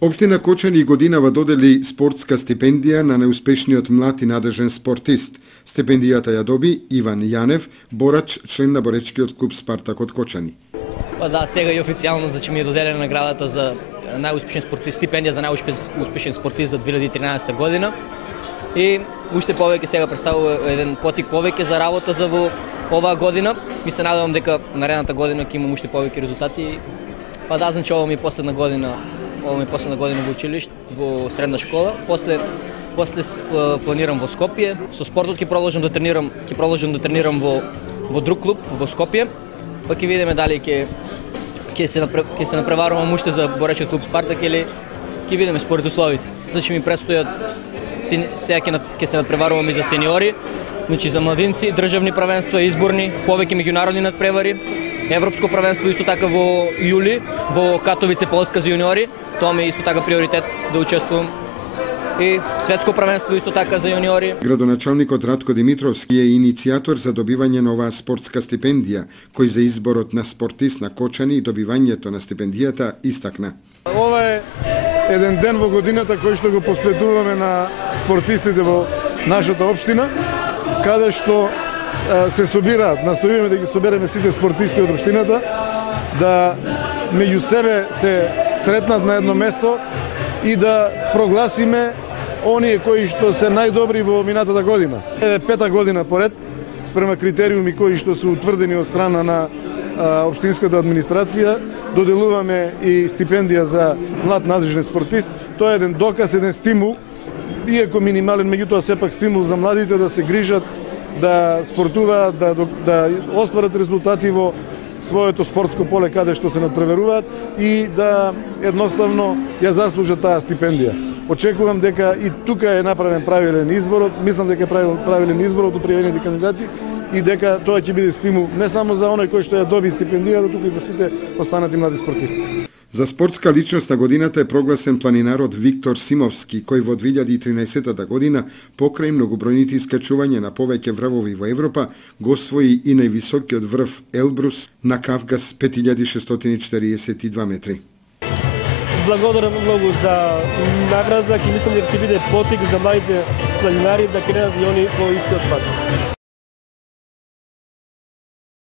Општина Кочани годинава додели спортска стипендија на неуспешниот млад и надежен спортист. Стипендијата ја доби Иван Јанев, борач, член на боречкиот клуб Спартак од Кочани. Да, сега и официјално ми е доделена наградата за најуспешен спортист, стипендија за најуспешен спортист за 2013 година. И уште повеќе сега представува еден потик повеќе за работа за во оваа година. Ми се надевам дека наредната година ќе имам уште повеќе резултати. Да, значи ова ми е последна година во училиште, во средна школа. После планирам во Скопје. Со спортот ќе продолжам да тренирам во друг клуб во Скопје. Па ќе видиме дали ќе се напреварувам уште за боречиот клуб Спартак или ќе видиме според условите. Значи ми предстојат сега ќе се надпреварувам и за сениори, значи за младинци, државни правенства, изборни, повеќе меѓународни надпревари, европско правенство исто така во јули, во Катовице, Полска за јуниори. Тоа ми е исто така приоритет да учествувам. И светско правенство исто така за јуниори. Градоначалникот Радко Димитровски е иницијатор за добивање на оваа спортска стипендија, кој за изборот на спортист на Кочани и добивањето на стипендијата истакна. Ова е еден ден во годината кој што го посветуваме на спортистите во нашата општина, каде што се собираат, настојуваме да ги собереме сите спортисти од општината, да меѓу себе се сретнат на едно место и да прогласиме оние кои што се најдобри во минатата година. Еве пета година поред, спрема критериуми кои што се утврдени од страна на општинската администрација, доделуваме и стипендија за млад надежен спортист. Тоа е еден доказ, еден стимул, иако минимален, меѓутоа сепак стимул за младите да се грижат, да спортуваат, да остварат резултати во своето спортско поле каде што се надпреваруваат и да едноставно ја заслужат таа стипендија. Очекувам дека и тука е направен правилен избор, мислам дека е правилен избор од пријавените кандидати и дека тоа ќе биде стимул не само за оној кој што ја доби стипендија, туку и за сите останати млади спортисти. За спортска личност на годината е прогласен планинарот Виктор Симовски, кој во 2013 година покрај многобројните искачувања на повеќе врвови во Европа го освои и највисокиот врв Елбрус на Кавгас 5642 метри. Благодарам многу за наградата, ќе мислам дека ќе биде потик за младите планинари да кренат и они по истиот пат.